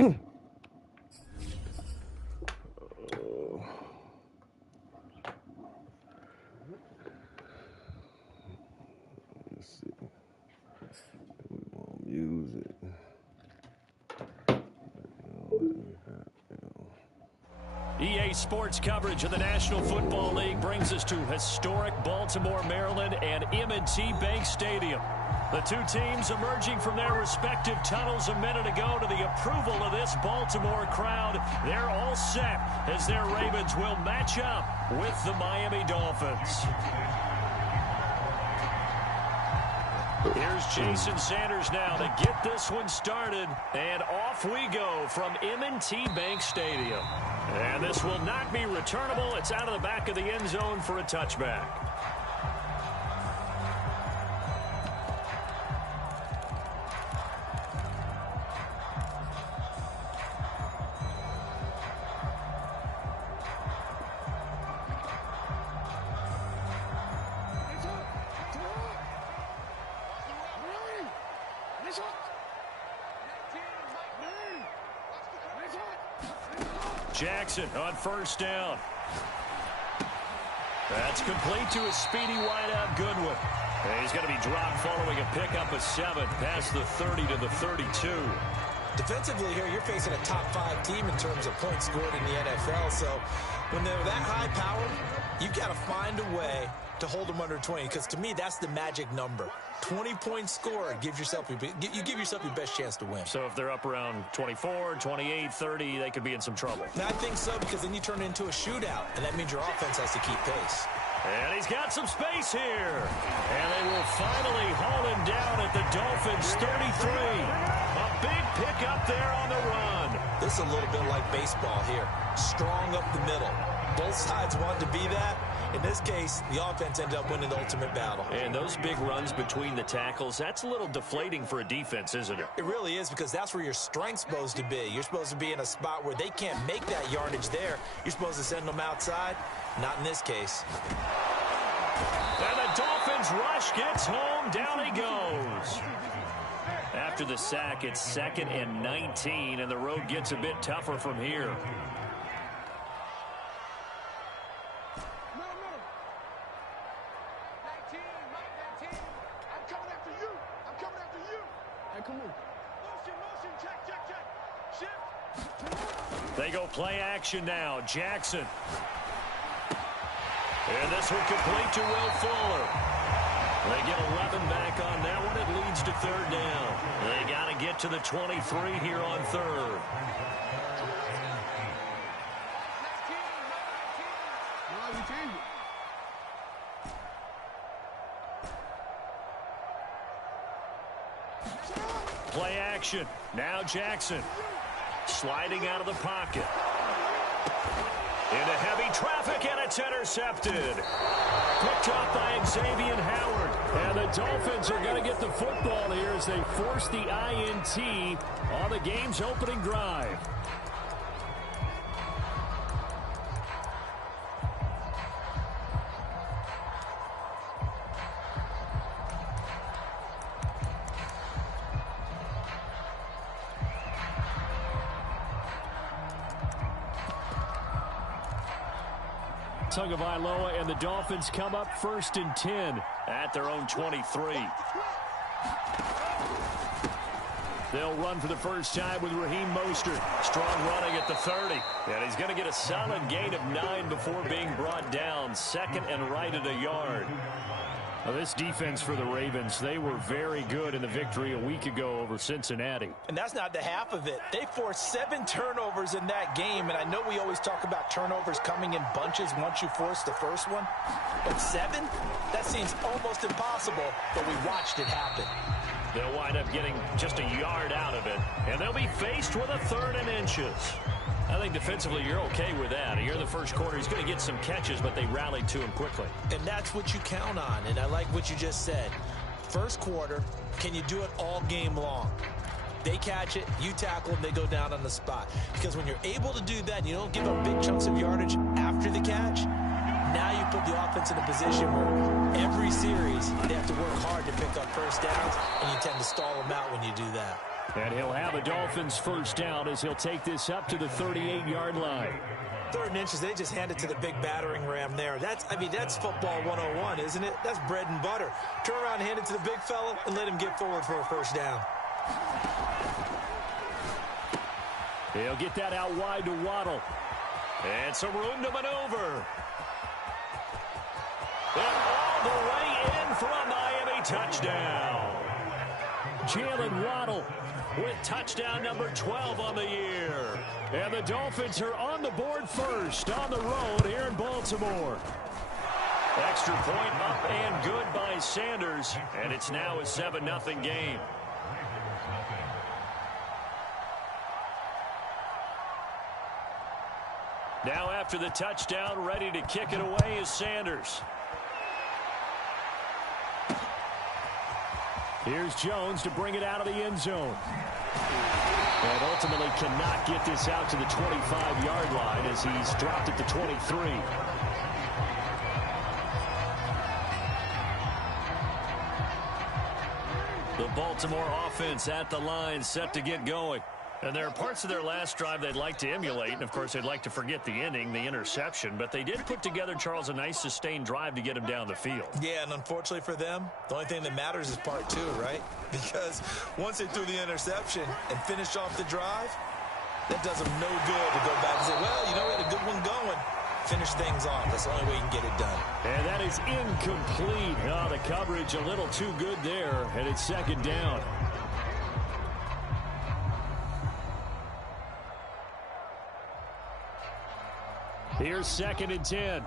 Let's see. We won't use it. EA Sports coverage of the National Football League brings us to historic Baltimore, Maryland, and M&T Bank Stadium. The two teams emerging from their respective tunnels a minute ago to the approval of this Baltimore crowd. They're all set as their Ravens will match up with the Miami Dolphins. Here's Jason Sanders now to get this one started. And off we go from M&T Bank Stadium. And this will not be returnable. It's out of the back of the end zone for a touchback. Jackson on first down. That's complete to a speedy wideout Goodwin. And he's going to be dropped following a pickup of 7 past the 30 to the 32. Defensively here, you're facing a top-5 team in terms of points scored in the NFL. So when they're that high-powered, you've got to find a way to hold them under 20. Because to me, that's the magic number. 20-point score gives yourself you give yourself your best chance to win. So if they're up around 24, 28, 30, they could be in some trouble. And I think so, because then you turn it into a shootout, and that means your offense has to keep pace. And he's got some space here. And they will finally haul him down at the Dolphins' 33. A big pickup there on the run. This is a little bit like baseball here. Strong up the middle. Both sides want to be that. In this case, the offense ended up winning the ultimate battle. And those big runs between the tackles, that's a little deflating for a defense, isn't it? It really is, because that's where your strength's supposed to be. You're supposed to be in a spot where they can't make that yardage there. You're supposed to send them outside. Not in this case. And the Dolphins rush gets home. Down he goes. After the sack, it's 2nd and 19, and the road gets a bit tougher from here. They go play action now. Jackson. And this one complete to Will Fuller. They get 11 back on that one. It leads to 3rd down. They got to get to the 23 here on 3rd. Play action. Now Jackson. Sliding out of the pocket. Into heavy traffic, and it's intercepted. Picked up by Xavier Howard. And the Dolphins are going to get the football here as they force the INT on the game's opening drive. Tagovailoa and the Dolphins come up 1st and 10 at their own 23. They'll run for the first time with Raheem Mostert. Strong running at the 30. And he's going to get a solid gain of 9 before being brought down. 2nd and right at a yard. Now, this defense for the Ravens, they were very good in the victory a week ago over Cincinnati. And that's not the half of it. They forced 7 turnovers in that game, and I know we always talk about turnovers coming in bunches once you force the first one. But 7? That seems almost impossible, but we watched it happen. They'll wind up getting just a yard out of it, and they'll be faced with a 3rd and inches. I think defensively you're okay with that. Here in the first quarter, he's going to get some catches, but they rallied to him quickly. And that's what you count on, and I like what you just said. First quarter, can you do it all game long? They catch it, you tackle them, they go down on the spot. Because when you're able to do that, and you don't give up big chunks of yardage after the catch, now you put the offense in a position where every series they have to work hard to pick up first downs, and you tend to stall them out when you do that. And he'll have a Dolphins first down as he'll take this up to the 38-yard line. 3rd and inches, they just hand it to the big battering ram there. That's football 101, isn't it? That's bread and butter. Turn around and hand it to the big fella and let him get forward for a first down. He'll get that out wide to Waddle. It's a room to maneuver. And all the way in for a Miami touchdown. Jalen Waddle with touchdown number 12 on the year. And the Dolphins are on the board first on the road here in Baltimore. Extra point up and good by Sanders. And it's now a 7-0 game. Now after the touchdown, ready to kick it away is Sanders. Here's Jones to bring it out of the end zone. And ultimately cannot get this out to the 25-yard line as he's dropped it to 23. The Baltimore offense at the line, set to get going. And there are parts of their last drive they'd like to emulate. And, of course, they'd like to forget the inning, the interception. But they did put together, Charles, a nice sustained drive to get him down the field. Yeah, and unfortunately for them, the only thing that matters is part 2, right? Because once they threw the interception and finished off the drive, that does them no good to go back and say, well, you know, we had a good one going. Finish things off. That's the only way you can get it done. And that is incomplete. Oh, the coverage a little too good there, and it's 2nd down. Here's 2nd and 10.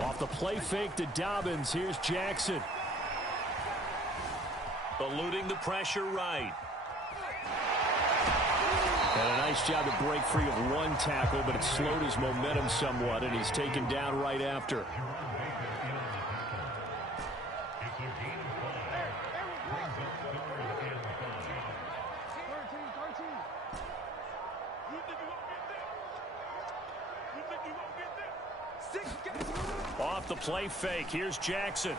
Off the play fake to Dobbins. Here's Jackson. Eluding the pressure right. And a nice job to break free of one tackle, but it slowed his momentum somewhat, and he's taken down right after. Off the play fake, here's Jackson.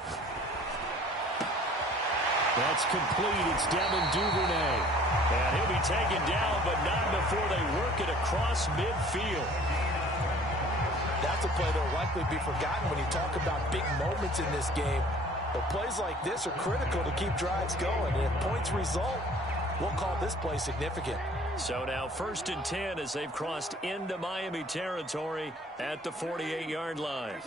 That's complete. It's Devin Duvernay. And he'll be taken down, but not before they work it across midfield. That's a play that will likely be forgotten when you talk about big moments in this game. But plays like this are critical to keep drives going. And if points result, we'll call this play significant. So now 1st and 10 as they've crossed into Miami territory at the 48-yard line.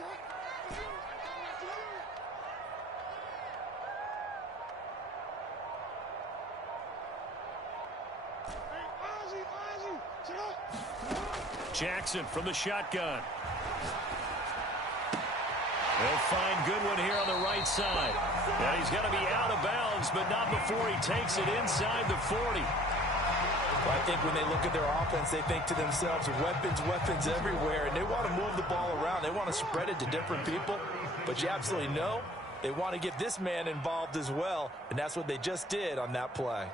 Jackson from the shotgun. They'll find Goodwin here on the right side. And he's going to be out of bounds, but not before he takes it inside the 40. Well, I think when they look at their offense, they think to themselves, weapons, weapons everywhere, and they want to move the ball around. They want to spread it to different people, but you absolutely know they want to get this man involved as well, and that's what they just did on that play.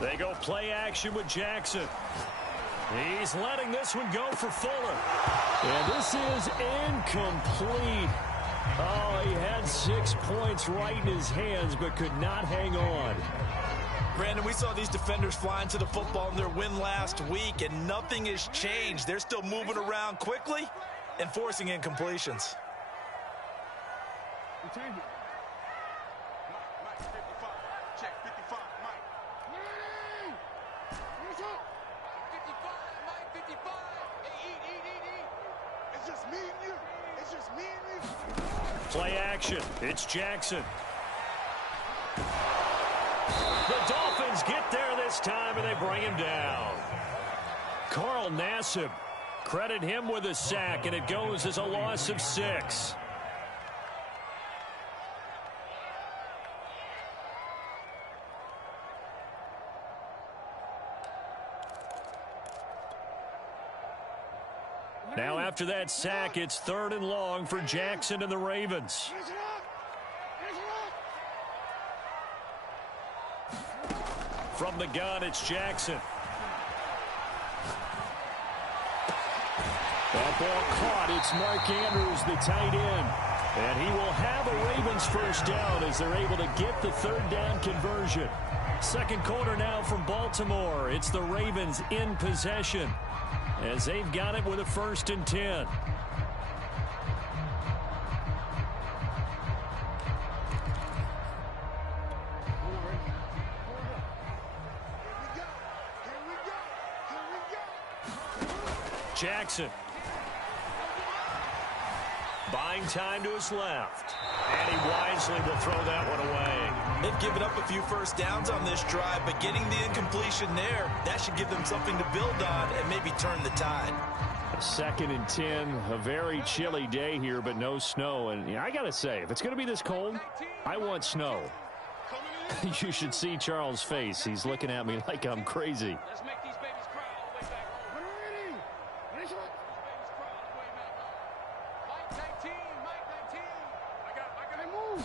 They go play action with Jackson. He's letting this one go for Fuller. And this is incomplete. Oh, he had 6 points right in his hands, but could not hang on. Brandon, we saw these defenders flying to the football in their win last week, and nothing has changed. They're still moving around quickly and forcing incompletions. Play action. It's Jackson. The Dolphins get there this time, and they bring him down. Carl Nassib, credit him with a sack, and it goes as a loss of 6. Now after that sack, it's 3rd and long for Jackson and the Ravens. From the gun, it's Jackson. That ball caught. It's Mark Andrews, the tight end. And he will have a Ravens first down as they're able to get the 3rd down conversion. Second quarter now from Baltimore. It's the Ravens in possession as they've got it with a 1st and 10. Jackson. Buying time to his left. And he wisely will throw that one away. They've given up a few first downs on this drive, but getting the incompletion there, that should give them something to build on and maybe turn the tide. A 2nd and 10, a very chilly day here, but no snow. And I got to say, if it's going to be this cold, I want snow. You should see Charles' face. He's looking at me like I'm crazy. Let's make these babies cry all the way back home. Mike 19, Mike 19. I got to move.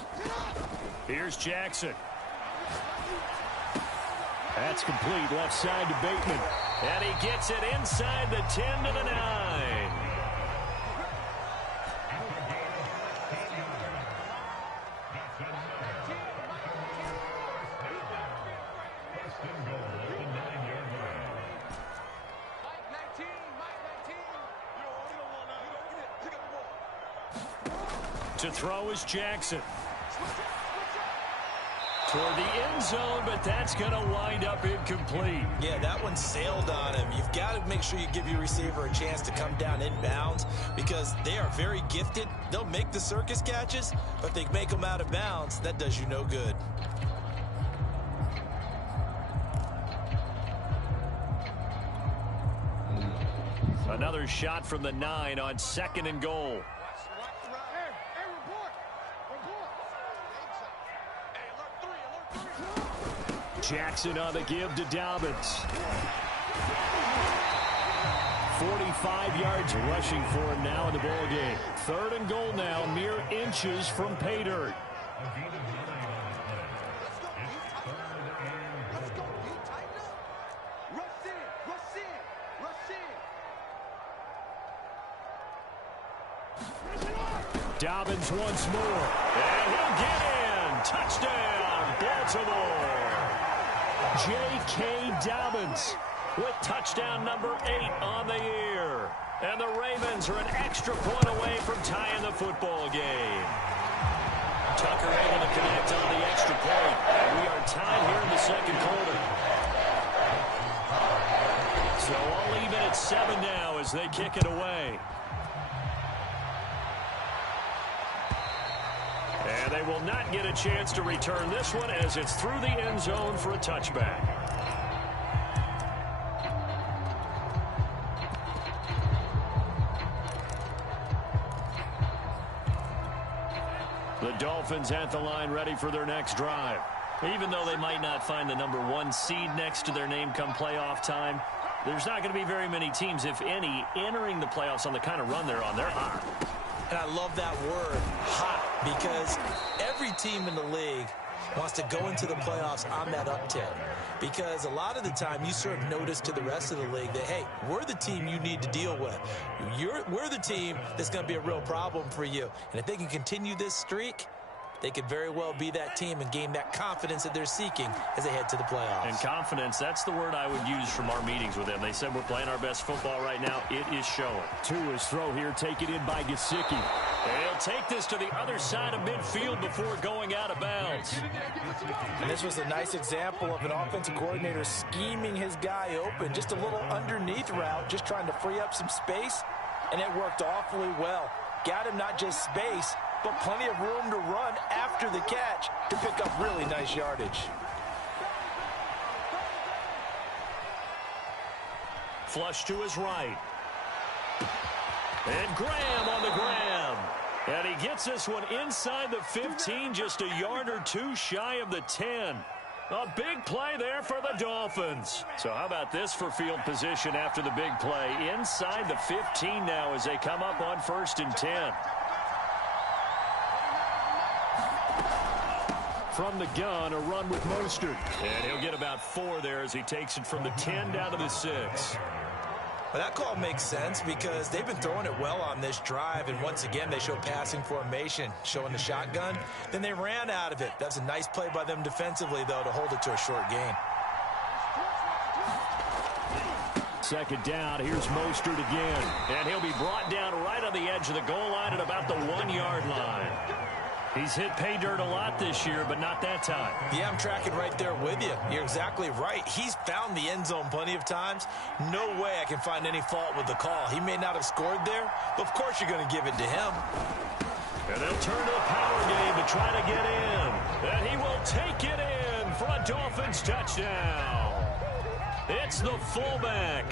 Here's Jackson. That's complete, left side to Bateman. And he gets it inside the 10 to the 9. To throw is Jackson. Toward the end zone, but that's going to wind up incomplete. Yeah, that one sailed on him. You've got to make sure you give your receiver a chance to come down inbounds because they are very gifted. They'll make the circus catches, but if they make them out of bounds, that does you no good. Another shot from the 9 on 2nd and goal. Jackson on the give to Dobbins. 45 yards rushing for him now in the ball game. 3rd and goal now, mere inches from pay dirt. Dobbins once more. And he'll get in. Touchdown, Baltimore. J.K. Dobbins with touchdown number 8 on the year. And the Ravens are an extra point away from tying the football game. Tucker able to connect on the extra point. And we are tied here in the 2nd quarter. So all even at 7 now as they kick it away. And they will not get a chance to return this one as it's through the end zone for a touchback. The Dolphins at the line ready for their next drive. Even though they might not find the number 1 seed next to their name come playoff time, there's not going to be very many teams, if any, entering the playoffs on the kind of run they're on. They're hot. And I love that word, hot, because every team in the league wants to go into the playoffs on that uptick. Because a lot of the time you serve notice to the rest of the league that, hey, we're the team you need to deal with. We're the team that's going to be a real problem for you. And if they can continue this streak, they could very well be that team and gain that confidence that they're seeking as they head to the playoffs. And confidence, that's the word I would use from our meetings with them. They said we're playing our best football right now. It is showing. To his throw here, taken in by Gesicki. They'll take this to the other side of midfield before going out of bounds. And this was a nice example of an offensive coordinator scheming his guy open. Just a little underneath route, just trying to free up some space, and it worked awfully well. Got him not just space, but plenty of room to run after the catch to pick up really nice yardage. Flush to his right. And Graham on the grab. And he gets this one inside the 15, just a yard or two shy of the 10. A big play there for the Dolphins. So how about this for field position after the big play? Inside the 15 now as they come up on 1st and 10. From the gun, a run with Mostert. And he'll get about 4 there as he takes it from the 10 down to the 6. Well, that call makes sense because they've been throwing it well on this drive, and once again they show passing formation, showing the shotgun. Then they ran out of it. That's a nice play by them defensively, though, to hold it to a short gain. 2nd down, here's Mostert again. And he'll be brought down right on the edge of the goal line at about the 1-yard line. He's hit pay dirt a lot this year, but not that time. Yeah, I'm tracking right there with you. You're exactly right. He's found the end zone plenty of times. No way I can find any fault with the call. He may not have scored there, but of course you're going to give it to him. And they'll turn to the power game to try to get in. And he will take it in for a Dolphins touchdown. It's the fullback.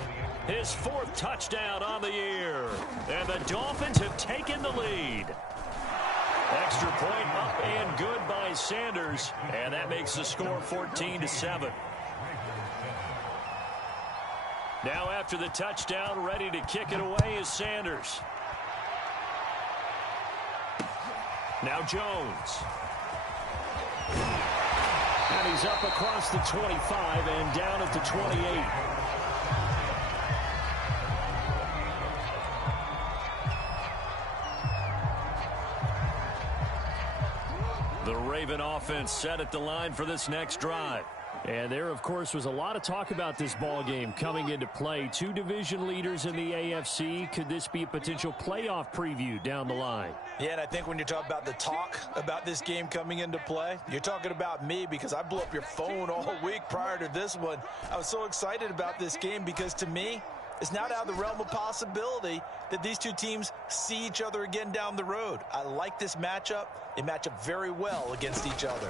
His 4th touchdown on the year. And the Dolphins have taken the lead. Extra point up and good by Sanders, and that makes the score 14-7. Now after the touchdown, ready to kick it away is Sanders. Now Jones. And he's up across the 25 and down at the 28. The Raven offense set at the line for this next drive. And there, of course, was a lot of talk about this ball game coming into play. 2 division leaders in the AFC. Could this be a potential playoff preview down the line? Yeah, and I think when you're talking about the talk about this game coming into play, you're talking about me because I blew up your phone all week prior to this one. I was so excited about this game because, to me, it's not out of the realm of possibility that these two teams see each other again down the road. I like this matchup. They match up very well against each other.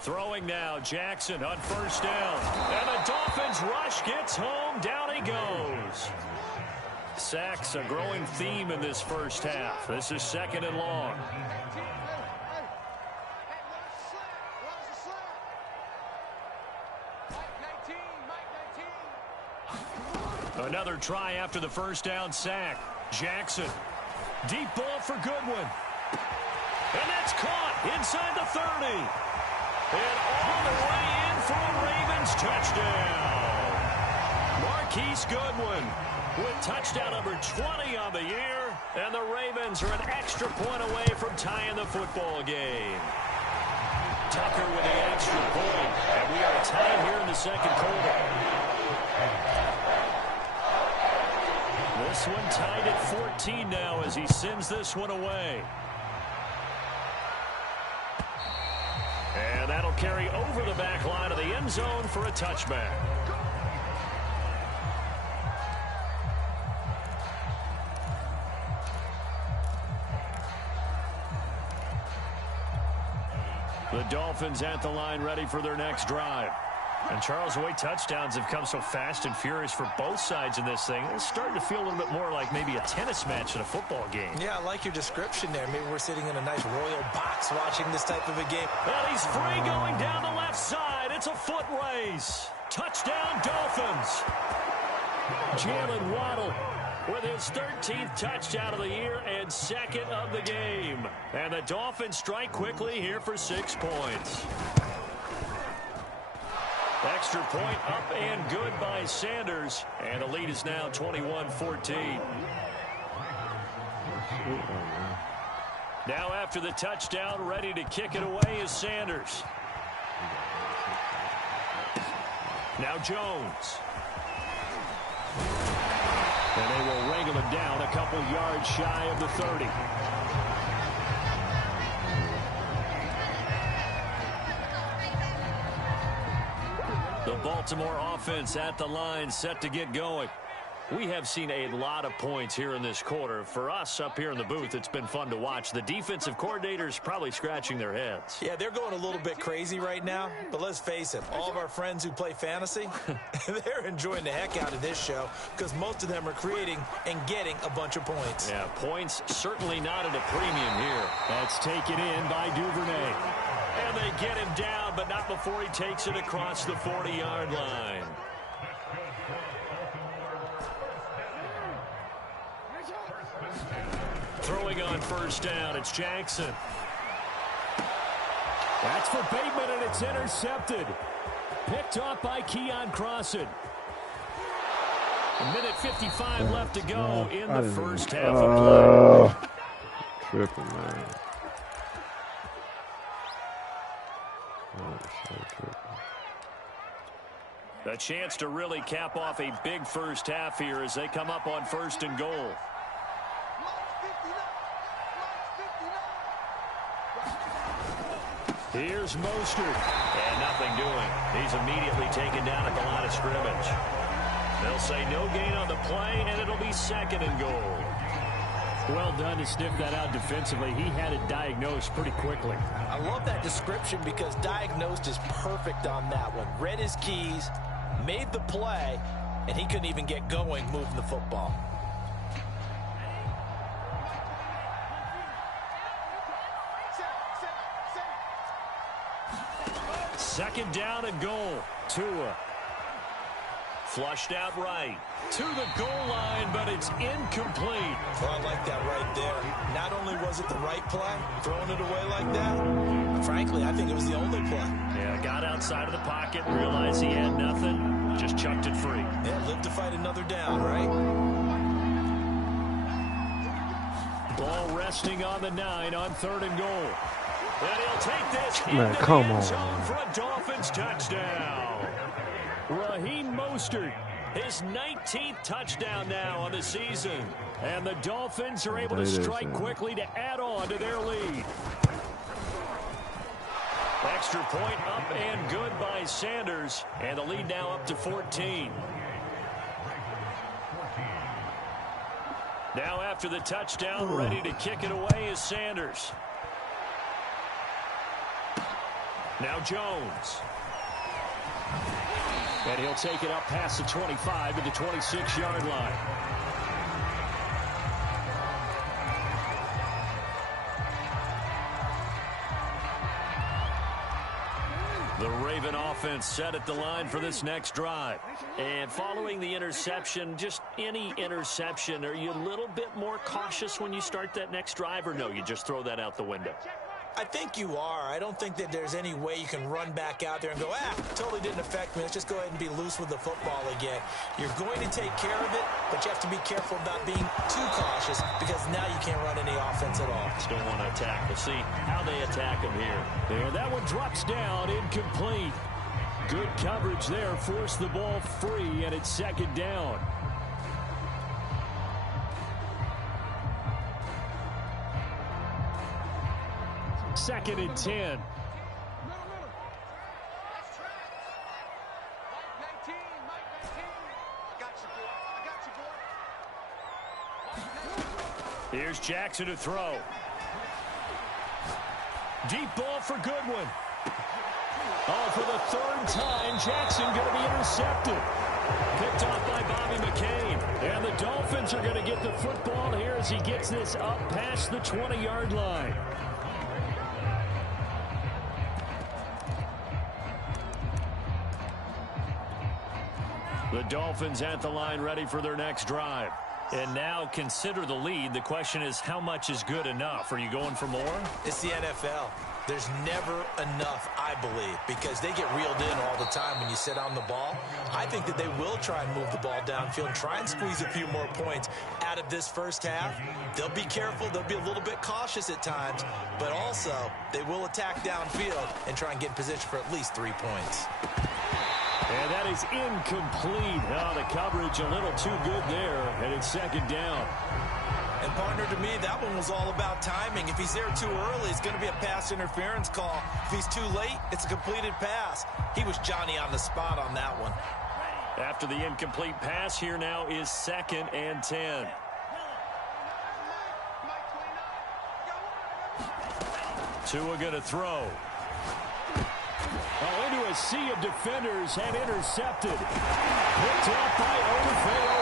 Throwing now, Jackson on 1st down. And the Dolphins rush gets home. Down he goes. Sacks a growing theme in this first half. This is 2nd and long. Another try after the 1st down sack. Jackson. Deep ball for Goodwin. And that's caught inside the 30. And all the way in for a Ravens touchdown. Marquise Goodwin with touchdown number 20 on the year. And the Ravens are an extra point away from tying the football game. Tucker with the extra point. And we are tied here in the 2nd quarter. This one tied at 14 now as he sends this one away. And that'll carry over the back line of the end zone for a touchback. The Dolphins at the line ready for their next drive. And Charles, the way touchdowns have come so fast and furious for both sides in this thing, it's starting to feel a little bit more like maybe a tennis match in a football game. Yeah, I like your description there. Maybe we're sitting in a nice royal box watching this type of a game. And he's free going down the left side. It's a foot race. Touchdown, Dolphins. Jalen Waddle with his 13th touchdown of the year and 2nd of the game. And the Dolphins strike quickly here for 6 points. Extra point up and good by Sanders. And the lead is now 21-14. Now after the touchdown, ready to kick it away is Sanders. Now Jones. And they will wrangle him down a couple yards shy of the 30. The Baltimore offense at the line set to get going. We have seen a lot of points here in this quarter. For us up here in the booth, it's been fun to watch. The defensive coordinators probably scratching their heads. Yeah, they're going a little bit crazy right now. But let's face it, all of our friends who play fantasy, they're enjoying the heck out of this show because most of them are creating and getting a bunch of points. Yeah, points certainly not at a premium here. That's taken in by Duvernay. And they get him down, but not before he takes it across the 40-yard line. Throwing on first down, it's Jackson. That's for Bateman, and it's intercepted. Picked off by Keon Crossan. A minute 55 left to go in the first half of play. Tripping, man. A chance to really cap off a big first half here as they come up on first and goal. Here's Mostert. And nothing doing. He's immediately taken down at the line of scrimmage. They'll say no gain on the play, and it'll be second and goal. Well done to sniff that out defensively. He had it diagnosed pretty quickly. I love that description because diagnosed is perfect on that one. Read his keys, made the play, and he couldn't even get going moving the football. Second down and goal. Tua. Flushed out right. To the goal line, but it's incomplete. Well, I like that right there. Not only was it the right play, throwing it away like that, frankly, I think it was the only play. Yeah, got outside of the pocket, realized he had nothing, just chucked it free. Yeah, live to fight another down, right? Ball resting on the 9 on third and goal. And he'll take this Man, into come the end on, zone man. for a Dolphins touchdown. Raheem Mostert, his 19th touchdown now on the season. And the Dolphins are able to strike quickly to add on to their lead. Extra point up and good by Sanders. And the lead now up to 14. Now after the touchdown, ready to kick it away is Sanders. Now Jones. And he'll take it up past the 25 to the 26-yard line. The Raven offense set at the line for this next drive. And following the interception, just any interception, are you a little bit more cautious when you start that next drive, or no, you just throw that out the window? I think you are. I don't think that there's any way you can run back out there and go, totally didn't affect me. Let's just go ahead and be loose with the football again. You're going to take care of it, but you have to be careful about being too cautious because now you can't run any offense at all. Still want to attack. We'll see how they attack him here. And that one drops down, incomplete. Good coverage there. Forced the ball free, and it's second down. Second and 10. Here's Jackson to throw. Deep ball for Goodwin. Oh, for the third time, Jackson going to be intercepted. Picked off by Bobby McCain. And the Dolphins are going to get the football here as he gets this up past the 20-yard line. The Dolphins at the line ready for their next drive. And now consider the lead. The question is, how much is good enough? Are you going for more? It's the NFL. There's never enough, I believe, because they get reeled in all the time when you sit on the ball. I think that they will try and move the ball downfield, try and squeeze a few more points out of this first half. They'll be careful. They'll be a little bit cautious at times, but also they will attack downfield and try and get in position for at least 3 points. And that is incomplete. Oh, the coverage a little too good there, and it's second down. And, partner, to me, that one was all about timing. If he's there too early, it's going to be a pass interference call. If he's too late, it's a completed pass. He was Johnny on the spot on that one. After the incomplete pass, here now is second and 10. Tua going to throw. Oh, into a sea of defenders and intercepted. Picked up by Odafe.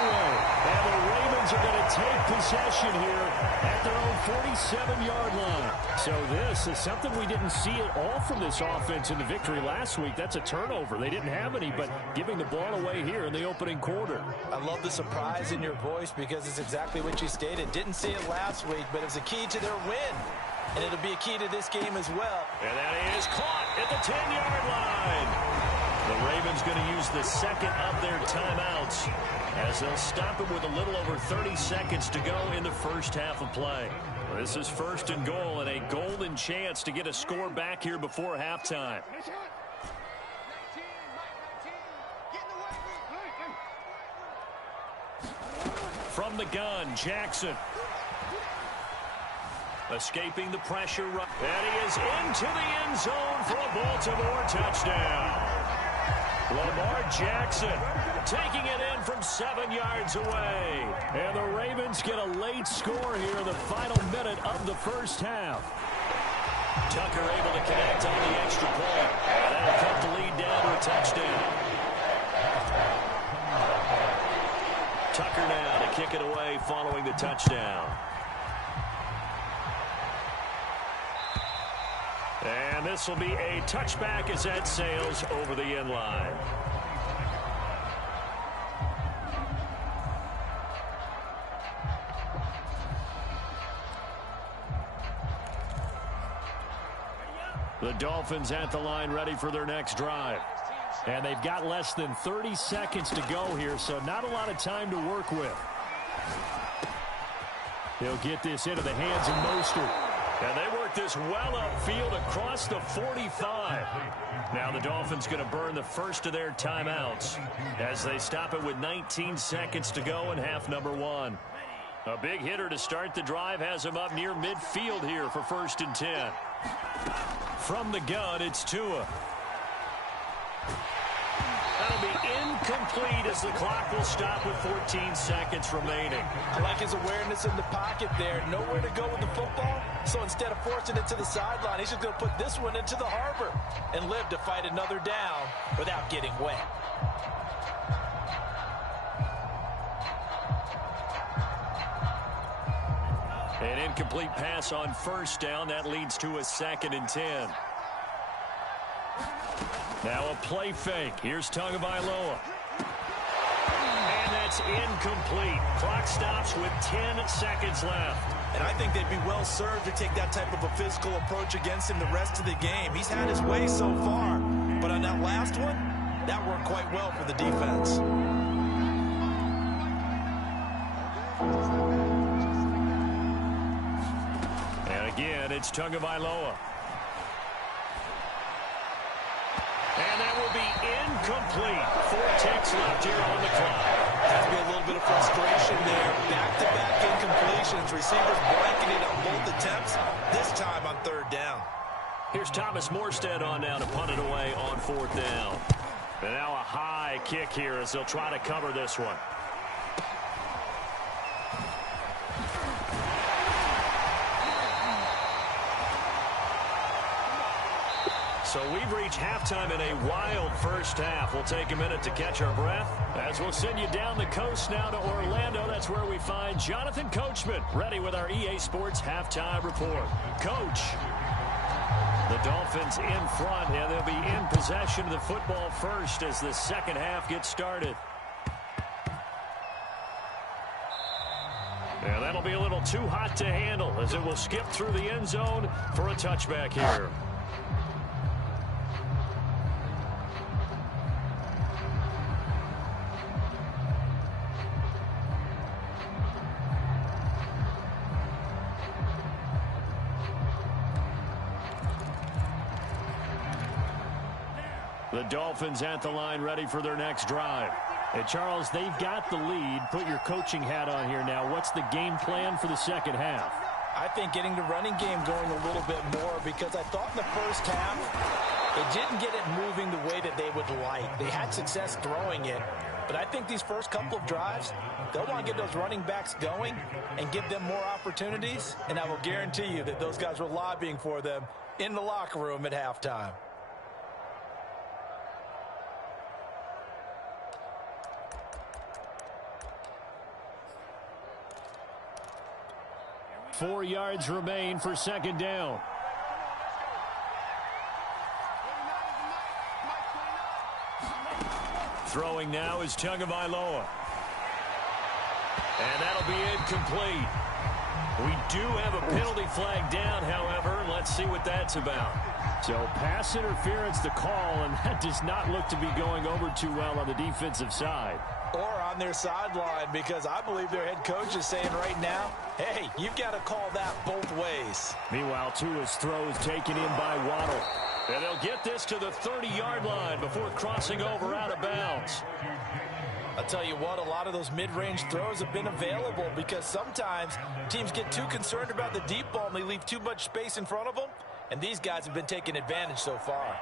And the Ravens are going to take possession here at their own 47-yard line. So this is something we didn't see at all from this offense in the victory last week. That's a turnover. They didn't have any, but giving the ball away here in the opening quarter. I love the surprise in your voice because it's exactly what you stated. Didn't see it last week, but it was a key to their win. And it'll be a key to this game as well. And that is caught at the 10-yard line. The Ravens going to use the second of their timeouts as they'll stop it with a little over 30 seconds to go in the first half of play. This is first and goal and a golden chance to get a score back here before halftime. From the gun, Jackson. Escaping the pressure. And he is into the end zone for a Baltimore touchdown. Lamar Jackson taking it in from 7 yards away. And the Ravens get a late score here in the final minute of the first half. Tucker able to connect on the extra point. And that'll cut the lead down to a touchdown. Tucker now to kick it away following the touchdown. And this will be a touchback as that sails over the end line. The Dolphins at the line ready for their next drive. And they've got less than 30 seconds to go here, so not a lot of time to work with. They'll get this into the hands of Mostert. And they work this well upfield across the 45. Now the Dolphins going to burn the first of their timeouts as they stop it with 19 seconds to go in half number one. A big hitter to start the drive has him up near midfield here for 1st and 10. From the gun, it's Tua. That'll be incomplete as the clock will stop with 14 seconds remaining. I like his awareness in the pocket there. Nowhere to go with the football. So instead of forcing it to the sideline, he's just going to put this one into the harbor and live to fight another down without getting wet. An incomplete pass on first down. That leads to a 2nd and 10. Now a play fake. Here's Tagovailoa. And that's incomplete. Clock stops with 10 seconds left. And I think they'd be well served to take that type of a physical approach against him the rest of the game. He's had his way so far. But on that last one, that worked quite well for the defense. And again, it's Tagovailoa. And that will be incomplete. 4 ticks left here on the clock. Has to be a little bit of frustration there. Back-to-back incompletions. Receivers blanketed on both attempts, this time on 3rd down. Here's Thomas Morstead on now to punt it away on 4th down. And now a high kick here as they'll try to cover this one. So we've reached halftime in a wild first half. We'll take a minute to catch our breath as we'll send you down the coast now to Orlando. That's where we find Jonathan Coachman ready with our EA Sports halftime report. Coach, the Dolphins in front, and they'll be in possession of the football first as the second half gets started. And that'll be a little too hot to handle as it will skip through the end zone for a touchback here. The Dolphins at the line ready for their next drive. Hey, Charles, they've got the lead. Put your coaching hat on here now. What's the game plan for the second half? I think getting the running game going a little bit more because I thought in the first half they didn't get it moving the way that they would like. They had success throwing it, but I think these first couple of drives, they'll want to get those running backs going and give them more opportunities, and I will guarantee you that those guys were lobbying for them in the locker room at halftime. 4 yards remain for second down. Throwing now is Tagovailoa. And that'll be incomplete. We do have a penalty flag down, however. Let's see what that's about. So pass interference the call, and that does not look to be going over too well on the defensive side. Or on their sideline, because I believe their head coach is saying right now, hey, you've got to call that both ways. Meanwhile, Tua's throw is taken in by Waddle. And they'll get this to the 30-yard line before crossing over out of bounds. I'll tell you what, a lot of those mid-range throws have been available because sometimes teams get too concerned about the deep ball and they leave too much space in front of them. And these guys have been taking advantage so far.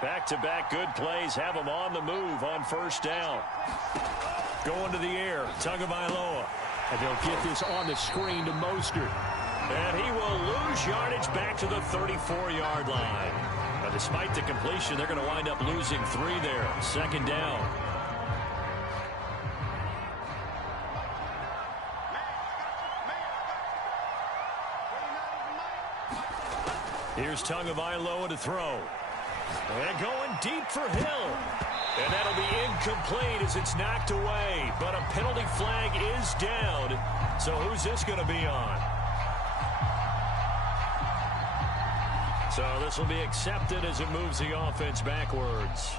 Back-to-back good plays have them on the move on first down. Going to the air, Tagovailoa. And they'll get this on the screen to Mostert. And he will lose yardage back to the 34-yard line. Now, despite the completion, they're going to wind up losing 3 there. Second down. Here's Tagovailoa to throw. And going deep for Hill. And that'll be incomplete as it's knocked away. But a penalty flag is down. So who's this going to be on? So this will be accepted as it moves the offense backwards.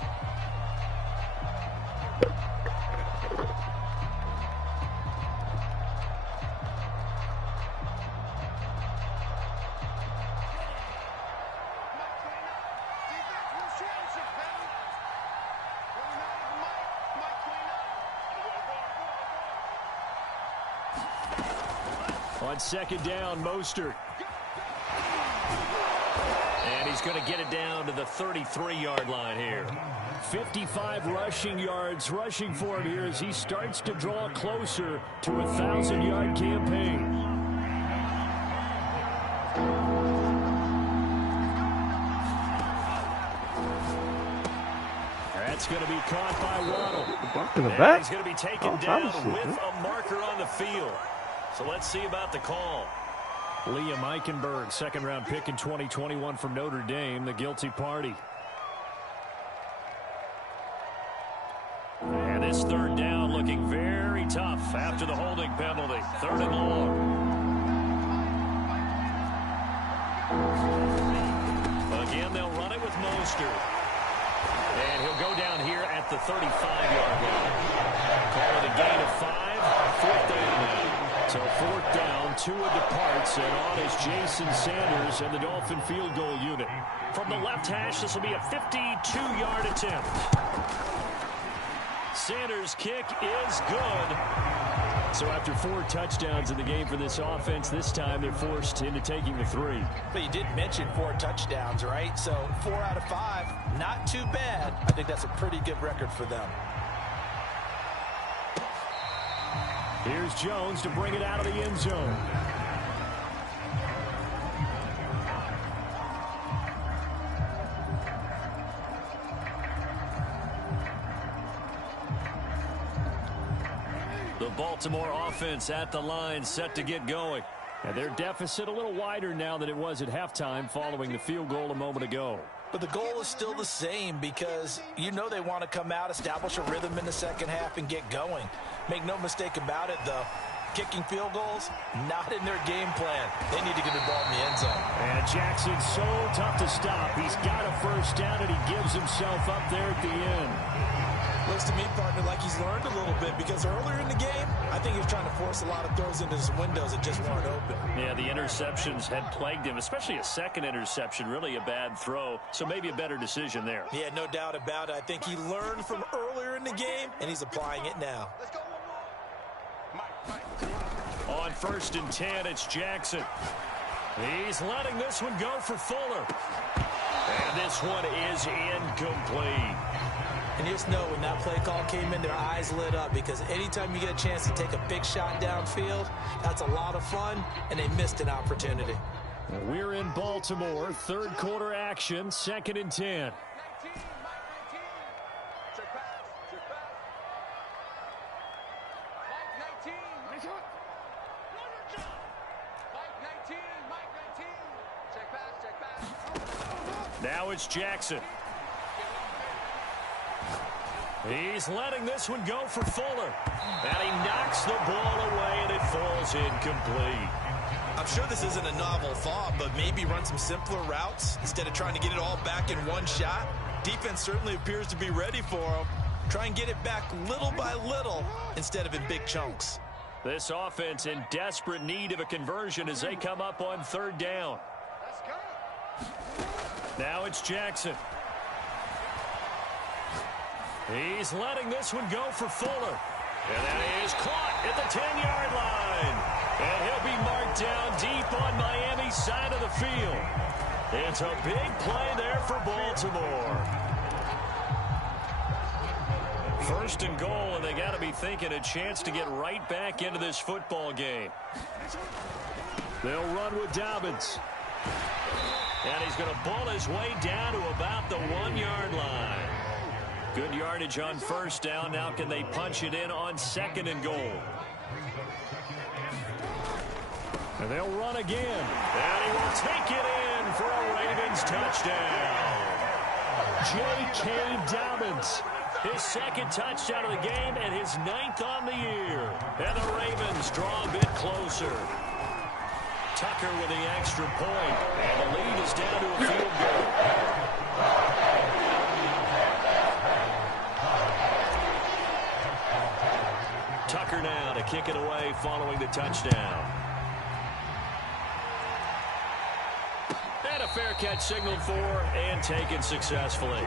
On second down, Mostert. And he's going to get it down to the 33-yard line here. 55 rushing yards rushing for him here as he starts to draw closer to a 1,000-yard campaign. That's going to be caught by Waddle. And he's going to be taken down with a marker on the field. So let's see about the call. Liam Eichenberg, second-round pick in 2021 from Notre Dame, the guilty party. And this third down looking very tough after the holding penalty. Third and long. Again, they'll run it with Mostert. And he'll go down here at the 35-yard line. Call it a gain of 5. Fourth down now. So fourth down, Tua departs, and on is Jason Sanders and the Dolphin field goal unit. From the left hash, this will be a 52-yard attempt. Sanders' kick is good. So after 4 touchdowns in the game for this offense, this time they're forced into taking the 3. But you did mention 4 touchdowns, right? So 4 out of 5, not too bad. I think that's a pretty good record for them. Here's Jones to bring it out of the end zone. The Baltimore offense at the line, set to get going. And their deficit a little wider now than it was at halftime following the field goal a moment ago. But the goal is still the same because you know they want to come out, establish a rhythm in the second half, and get going. Make no mistake about it, though. Kicking field goals, not in their game plan. They need to get the ball in the end zone. And Jackson's so tough to stop. He's got a first down, and he gives himself up there at the end. Looks to me, partner, like he's learned a little bit because earlier in the game, I think he was trying to force a lot of throws into his windows that just weren't open. Yeah, the interceptions had plagued him, especially a second interception, really a bad throw. So maybe a better decision there. Yeah, no doubt about it. I think he learned from earlier in the game, and he's applying it now. On 1st and 10, it's Jackson. He's letting this one go for Fuller. And this one is incomplete. And you just know when that play call came in, their eyes lit up because anytime you get a chance to take a big shot downfield, that's a lot of fun, and they missed an opportunity. We're in Baltimore, third quarter action, 2nd and 10. Now it's Jackson. He's letting this one go for Fuller. And he knocks the ball away, and it falls incomplete. I'm sure this isn't a novel thought, but maybe run some simpler routes instead of trying to get it all back in one shot. Defense certainly appears to be ready for him. Try and get it back little by little instead of in big chunks. This offense in desperate need of a conversion as they come up on third down. Now it's Jackson. He's letting this one go for Fuller. And that is caught at the 10-yard line. And he'll be marked down deep on Miami's side of the field. It's a big play there for Baltimore. First and goal, and they got to be thinking a chance to get right back into this football game. They'll run with Dobbins. And he's going to ball his way down to about the 1-yard line. Good yardage on first down. Now can they punch it in on second and goal? And they'll run again. And he will take it in for a Ravens touchdown. J.K. Dobbins. His second touchdown of the game and his 9th on the year. And the Ravens draw a bit closer. Tucker with the extra point. And the lead is down to a field goal. Tucker now to kick it away following the touchdown. And a fair catch signaled for and taken successfully.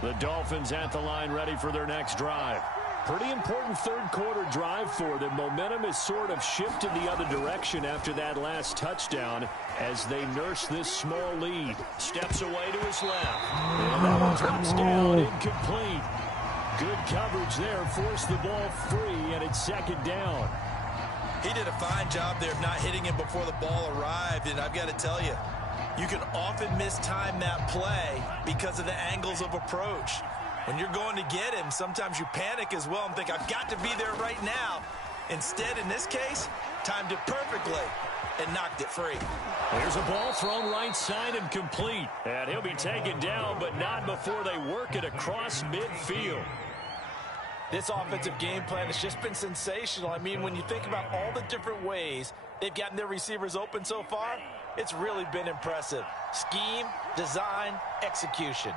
The Dolphins at the line ready for their next drive. Pretty important third quarter drive for them. Momentum has sort of shifted the other direction after that last touchdown as they nurse this small lead. Steps away to his left. And that one drops down, incomplete. Good coverage there. Forced the ball free, and it's second down. He did a fine job there of not hitting him before the ball arrived, and I've got to tell you, you can often mistime that play because of the angles of approach. When you're going to get him, sometimes you panic as well and think, I've got to be there right now. Instead, in this case, timed it perfectly and knocked it free. There's a ball thrown right side and complete. And he'll be taken down, but not before they work it across midfield. This offensive game plan has just been sensational. I mean, when you think about all the different ways they've gotten their receivers open so far, it's really been impressive. Scheme, design, execution.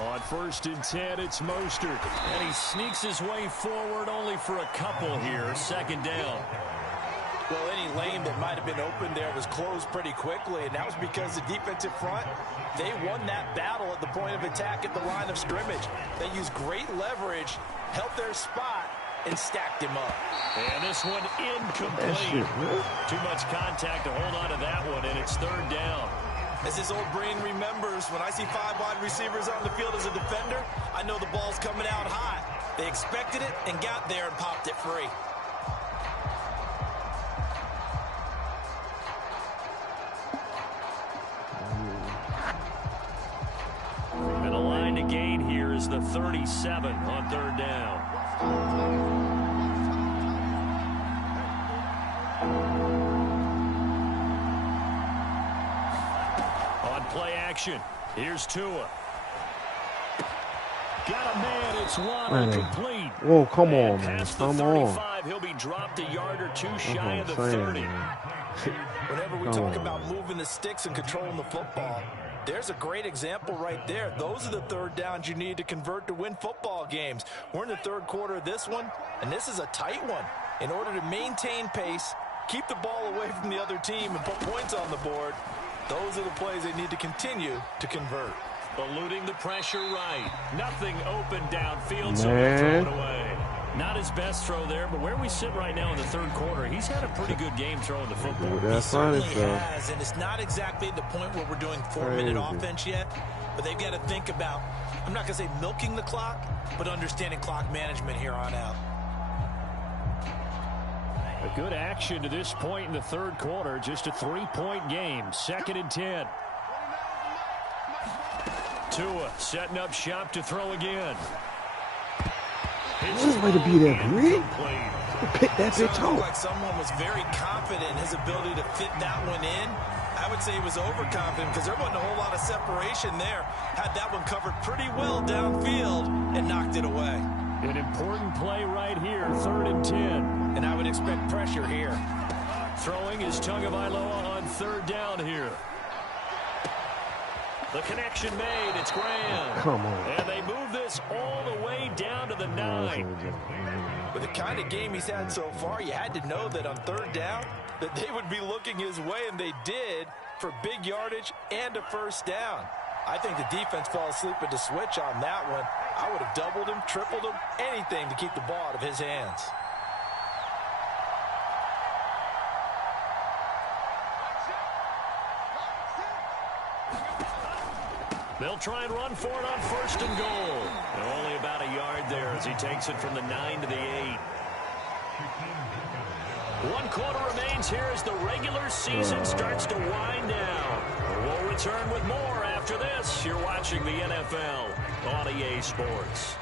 On 1st and 10, it's Mostert. And he sneaks his way forward only for a couple here. Second down. Well, any lane that might have been open there was closed pretty quickly, and that was because the defensive front, they won that battle at the point of attack at the line of scrimmage. They used great leverage, held their spot, and stacked him up. And this one incomplete. Too much contact to hold on to that one, and it's third down. As his old brain remembers, when I see 5 wide receivers on the field as a defender, I know the ball's coming out high. They expected it and got there and popped it free. And a line to gain here is the 37 on third down. On play action, here's Tua. Got a man, it's Waddle complete. Whoa, come on, man. Past the Come 35, on. he'll be dropped a yard or two shy of the 30. Whenever we talk about moving the sticks and controlling the football, there's a great example right there. Those are the third downs you need to convert to win football games. We're in the third quarter of this one, and this is a tight one. In order to maintain pace, keep the ball away from the other team, and put points on the board, those are the plays they need to continue to convert. Eluding the pressure right. Nothing open downfield, so they'll throw it away. Not his best throw there, but where we sit right now in the third quarter, he's had a pretty good game throwing the football. He certainly has, and it's not exactly the point where we're doing 4-minute offense yet, but they've got to think about, I'm not going to say milking the clock, but understanding clock management here on out. A good action to this point in the third quarter, just a 3-point game, 2nd and 10. Tua setting up shop to throw again. What a way to be that great. Pick that bitch Looked off. like someone was very confident in his ability to fit that one in. I would say he was overconfident because there wasn't a whole lot of separation there. Had that one covered pretty well downfield and knocked it away. An important play right here, 3rd and 10. And I would expect pressure here. Throwing is Tagovailoa on 3rd down here. The connection made. It's Graham. Come on. And they move this all the way down to the 9. With the kind of game he's had so far, you had to know that on 3rd down that they would be looking his way, and they did, for big yardage and a 1st down. I think the defense fell asleep at the switch on that one. I would have doubled him, tripled him, anything to keep the ball out of his hands. They'll try and run for it on 1st and goal. They're only about a yard there as he takes it from the 9 to the 8. 1 quarter remains here as the regular season starts to wind down. We'll return with more after this. You're watching the NFL on EA Sports.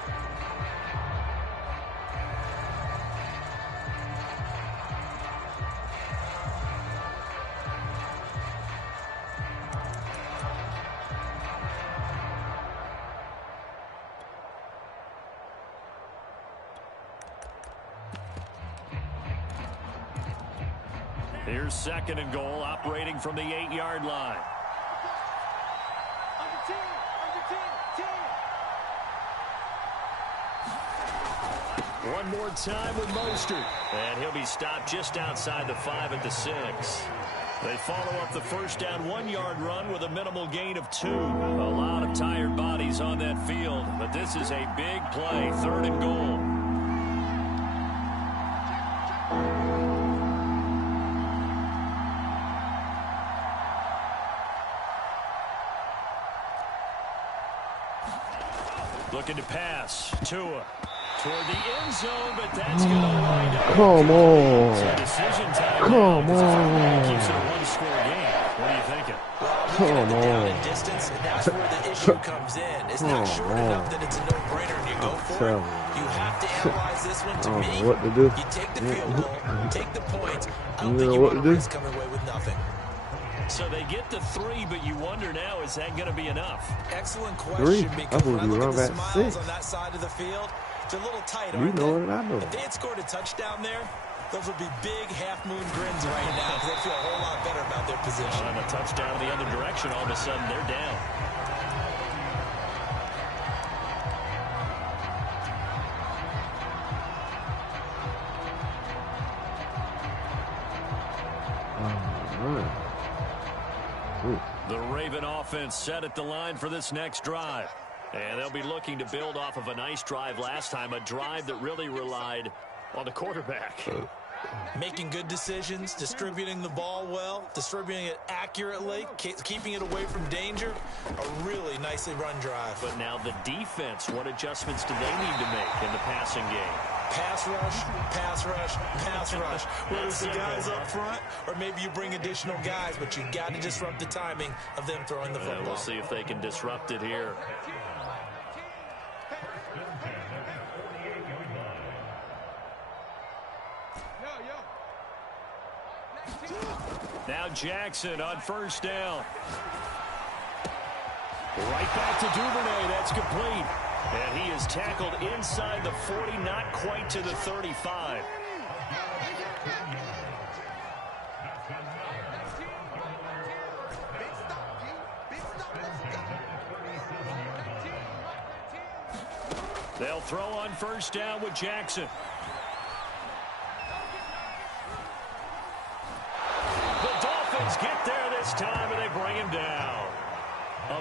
Here's 2nd and goal, operating from the 8-yard line. One more time with Mostert. And he'll be stopped just outside the 5 at the 6. They follow up the 1st down 1-yard run with a minimal gain of 2. A lot of tired bodies on that field, but this is a big play, 3rd and goal. Looking to pass. Tua toward the end zone, but that's going to wind up. Come on. So decision time. Come on. Keeps it a 1-score game. What are you thinking? Come on. Distance, that's where the issue comes in. It's not short enough that it's a no-brainer and you go for it. You have to analyze this one. To me, what to do. You take the field goal, take the points. I don't You think know you what want to to do. risk coming away with nothing. So they get the 3, but you wonder now, is that going to be enough? Excellent question, 3? because when I look at the Run back smiles 6. on that side of the field, it's a little tight, You aren't know they? it, I know. If they had scored a touchdown there, those would be big half-moon grins right now because they feel a whole lot better about their position. On a touchdown in the other direction, all of a sudden they're down. The Raven offense set at the line for this next drive. And they'll be looking to build off of a nice drive last time, a drive that really relied on the quarterback. Making good decisions, distributing the ball well, distributing it accurately, keeping it away from danger. A really nicely run drive. But now the defense, what adjustments do they need to make in the passing game? Pass rush, pass rush, pass rush. Whether it's the guys up front or maybe you bring additional guys, but you got to disrupt the timing of them throwing the football. We'll see if they can disrupt it here. Now Jackson on 1st down. Right back to Duvernay. That's complete. And he is tackled inside the 40, not quite to the 35. They'll throw on 1st down with Jackson. The Dolphins get there this time, and they bring him down.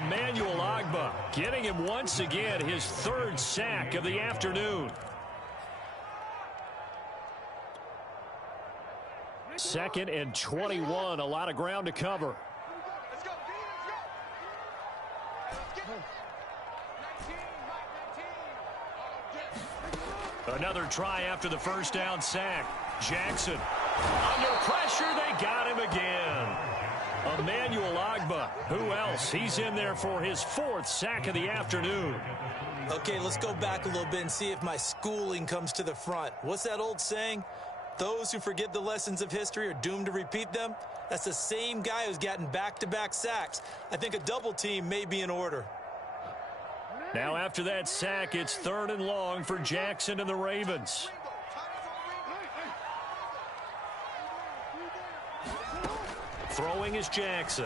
Emmanuel Ogbah getting him once again his 3rd sack of the afternoon. 2nd and 21, a lot of ground to cover. Another try after the 1st down sack. Jackson under pressure, they got him again. Emmanuel Ogbah. Who else? He's in there for his 4th sack of the afternoon. Okay, let's go back a little bit and see if my schooling comes to the front. What's that old saying? Those who forget the lessons of history are doomed to repeat them. That's the same guy who's gotten back-to-back sacks. I think a double team may be in order. Now after that sack, it's 3rd and long for Jackson and the Ravens. Throwing is Jackson.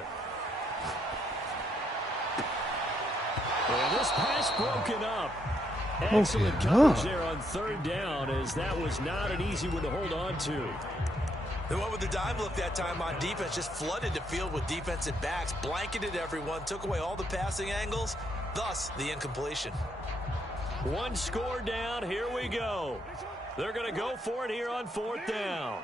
And this pass broken up. Excellent coverage there on 3rd down, as that was not an easy one to hold on to. They went with the dime look that time on defense, just flooded the field with defensive backs, blanketed everyone, took away all the passing angles, thus the incompletion. 1 score down, here we go. They're going to go for it here on 4th down.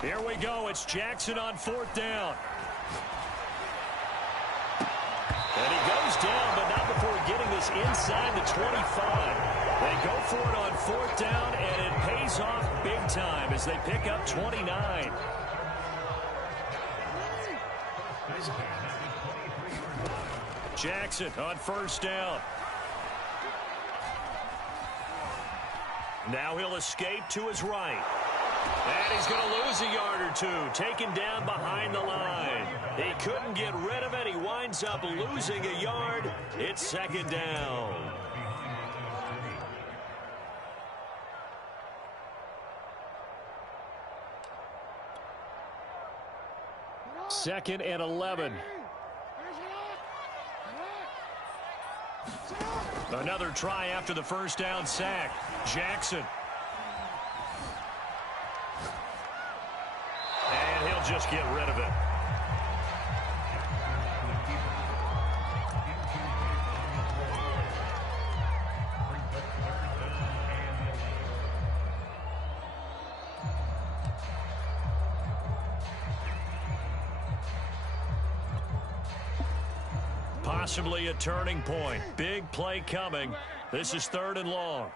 Here we go. It's Jackson on 4th down. And he goes down, but not before getting this inside the 25. They go for it on 4th down, and it pays off big time as they pick up 29. Jackson on 1st down. Now he'll escape to his right. And he's going to lose a yard or 2, taken down behind the line. He couldn't get rid of it. He winds up losing a yard. It's 2nd down. Second and 11. Another try after the 1st down sack. Jackson. And he'll just get rid of it. Possibly a turning point. Big play coming. This is 3rd and long.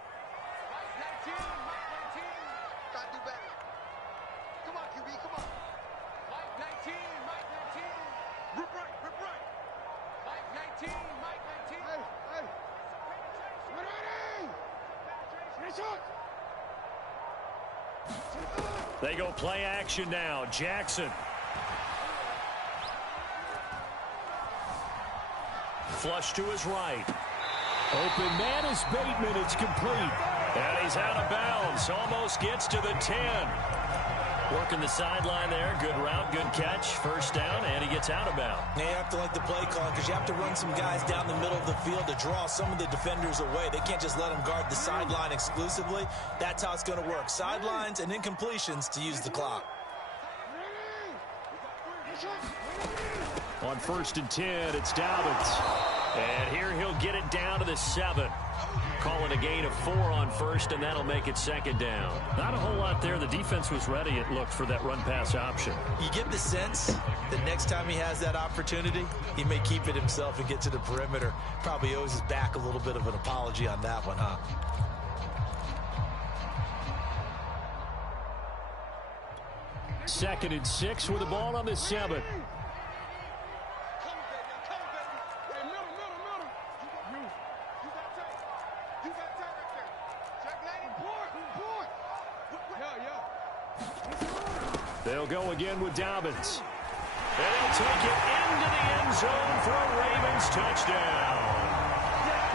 They go play action now. Jackson. Flush to his right. Open man is Bateman. It's complete. And he's out of bounds. Almost gets to the 10. Working the sideline there. Good route, good catch. 1st down, and he gets out of bounds. Now you have to like the play call because you have to run some guys down the middle of the field to draw some of the defenders away. They can't just let them guard the sideline exclusively. That's how it's going to work. Sidelines and incompletions to use the clock. On 1st and 10, it's Dobbins. And here he'll get it down to the 7. Call it a gain of 4 on 1st, and that'll make it 2nd down. Not a whole lot there. The defense was ready, it looked, for that run-pass option. You get the sense that next time he has that opportunity, he may keep it himself and get to the perimeter. Probably owes his back a little bit of an apology on that one, huh? Second and 6 with the ball on the 7. They'll go again with Dobbins. And they'll take it into the end zone for a Ravens touchdown.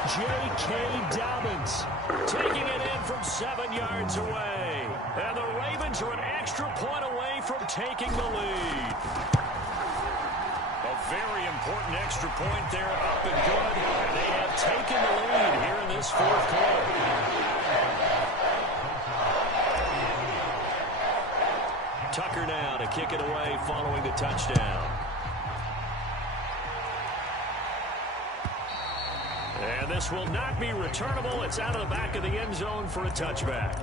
J.K. Dobbins taking it in from 7 yards away. And the Ravens are an extra point away from taking the lead. A very important extra point there, up and good. They have taken the lead here in this 4th quarter. Tucker now to kick it away following the touchdown. And this will not be returnable. It's out of the back of the end zone for a touchback.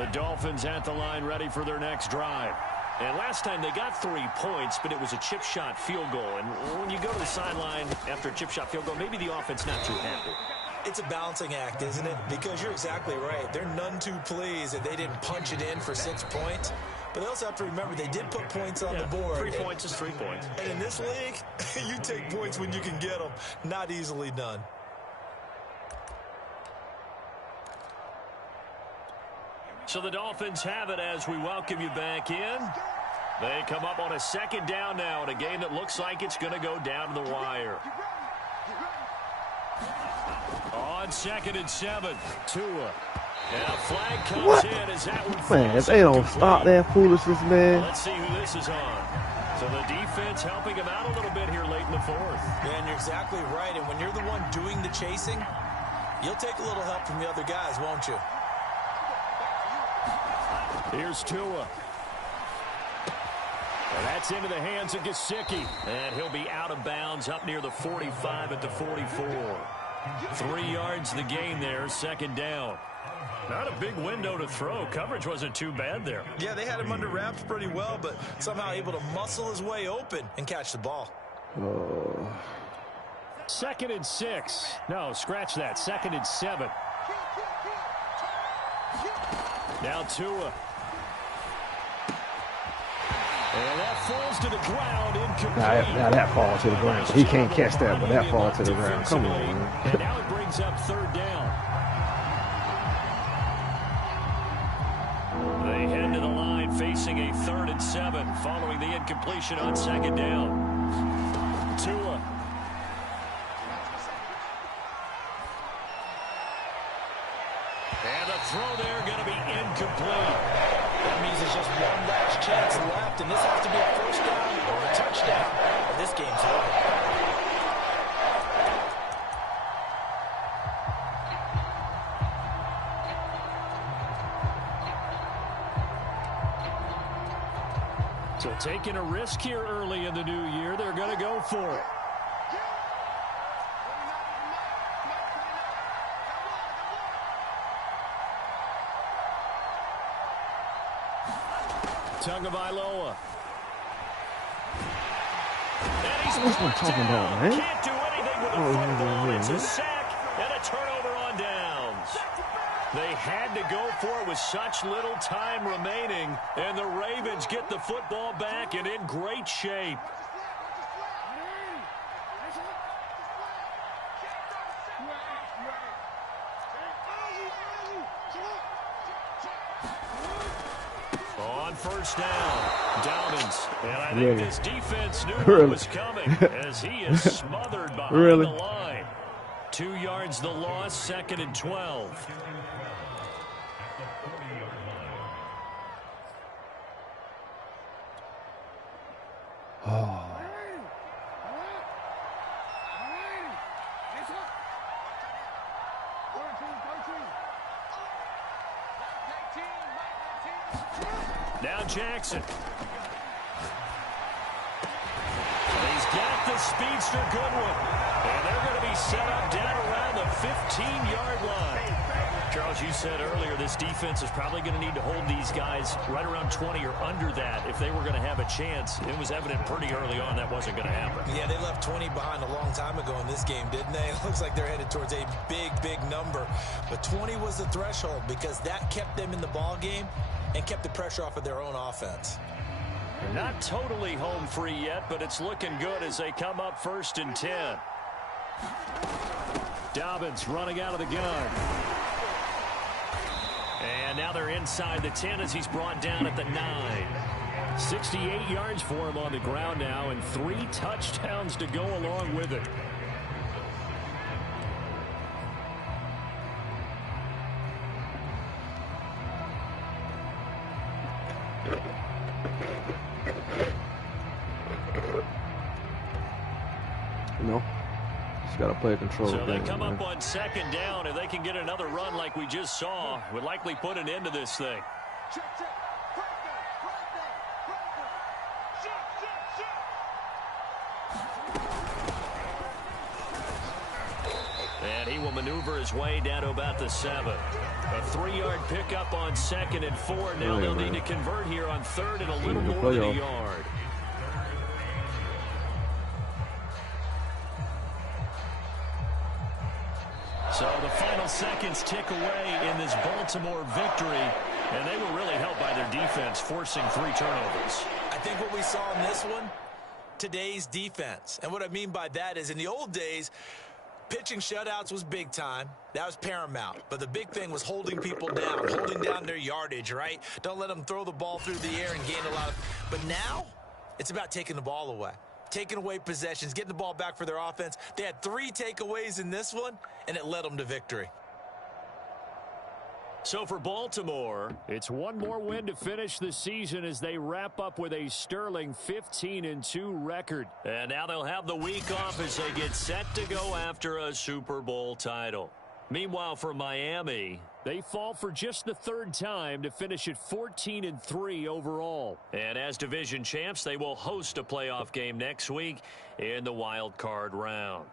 The Dolphins at the line ready for their next drive. And last time they got 3 points, but it was a chip shot field goal. And when you go to the sideline after a chip shot field goal, maybe the offense not too happy. It's a balancing act, isn't it? Because you're exactly right. They're none too pleased that they didn't punch it in for 6 points. But they also have to remember they did put points on the board. 3 points is 3 points. And in this league, you take points when you can get them. Not easily done. So the Dolphins have it as we welcome you back in. They come up on a second down now in a game that looks like it's going to go down to the wire. On 2nd and 7, Tua. And a flag comes in as that one Man, if they don't stop that foolishness, man. Let's see who this is on. So the defense helping him out a little bit here late in the 4th. Yeah, and you're exactly right. And when you're the one doing the chasing, you'll take a little help from the other guys, won't you? Here's Tua. And that's into the hands of Gesicki. And he'll be out of bounds up near the 45 at the 44. 3 yards the gain there, 2nd down. Not a big window to throw. Coverage wasn't too bad there. Yeah, they had him under wraps pretty well, but somehow able to muscle his way open and catch the ball. 2nd and 6. No, scratch that. 2nd and 7. Now Tua. And that falls to the ground incomplete. Now that fall to the ground. He can't catch that, but that fall to the ground. Come on, man. And now it brings up 3rd down. They head to the line facing a 3rd and 7 following the incompletion on 2nd down. Tua. And the throw there going to be incomplete. That means there's just one last chance left, and this has to be a 1st down or a touchdown. Or this game's over. So taking a risk here early in the new year, they're going to go for it. Tagovailoa. That's what I'm talking about, man. Can't do anything with the football. It's a sack and a turnover on downs. They had to go for it with such little time remaining, and the Ravens get the football back and in great shape. On 1st down, Dobbins. And I think this defense knew what was coming as he is smothered behind the line. 2 yards the loss, 2nd and 12. Oh. Now Jackson. He's got the speedster Goodwin. And they're going to be set up down around the 15-yard line. Charles, you said earlier this defense is probably going to need to hold these guys right around 20 or under that if they were going to have a chance. It was evident pretty early on that wasn't going to happen. Yeah, they left 20 behind a long time ago in this game, didn't they? It looks like they're headed towards a big, big number. But 20 was the threshold because that kept them in the ball game and kept the pressure off of their own offense. Not totally home free yet, but it's looking good as they come up 1st and 10. Dobbins running out of the gun. And now they're inside the 10 as he's brought down at the 9. 68 yards for him on the ground now and 3 touchdowns to go along with it. No. Just got to play control. So they come up on 2nd down. If they can get another run like we just saw, would likely put an end to this thing. And he will maneuver his way down to about the 7. A 3-yard pickup on 2nd and 4. Now they'll need to convert here on 3rd and a little more than a yard. So the final seconds tick away in this Baltimore victory. And they were really helped by their defense, forcing 3 turnovers. I think what we saw in this one, today's defense. And what I mean by that is in the old days, pitching shutouts was big time. That was paramount. But the big thing was holding people down, holding down their yardage, right? Don't let them throw the ball through the air and gain a lot of... But now, it's about taking the ball away. Taking away possessions, getting the ball back for their offense. They had 3 takeaways in this one, and it led them to victory. So for Baltimore, it's one more win to finish the season as they wrap up with a sterling 15-2 record. And now they'll have the week off as they get set to go after a Super Bowl title. Meanwhile, for Miami, they fall for just the 3rd time to finish at 14-3 overall. And as division champs, they will host a playoff game next week in the wild card round.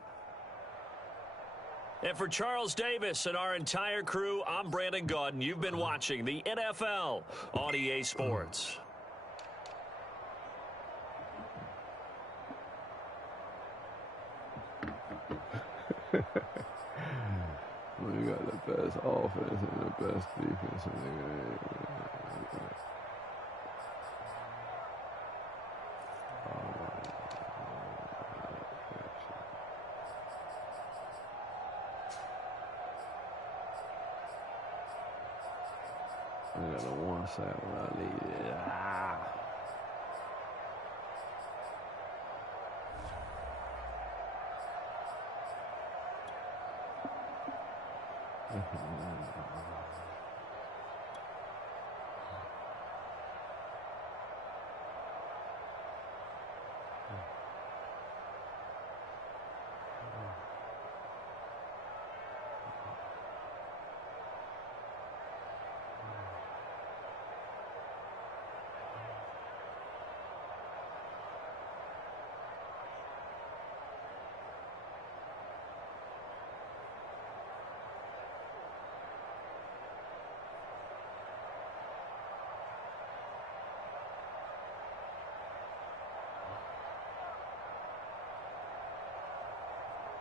And for Charles Davis and our entire crew, I'm Brandon Gaudin. You've been watching the NFL on EA Sports. We got the best offense and the best defense in the game. I got the one side when I need it.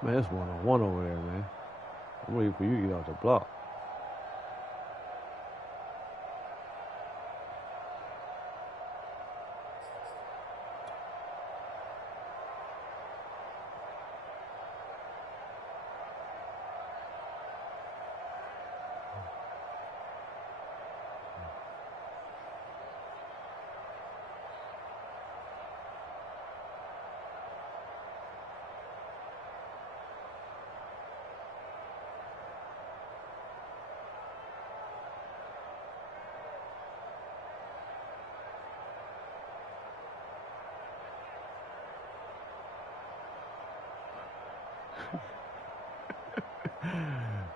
Man, it's 1-on-1 over there, man. I'm waiting for you to get off the block.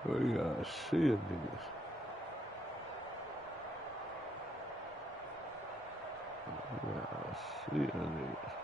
We gotta see it, niggas. We gotta see it, niggas.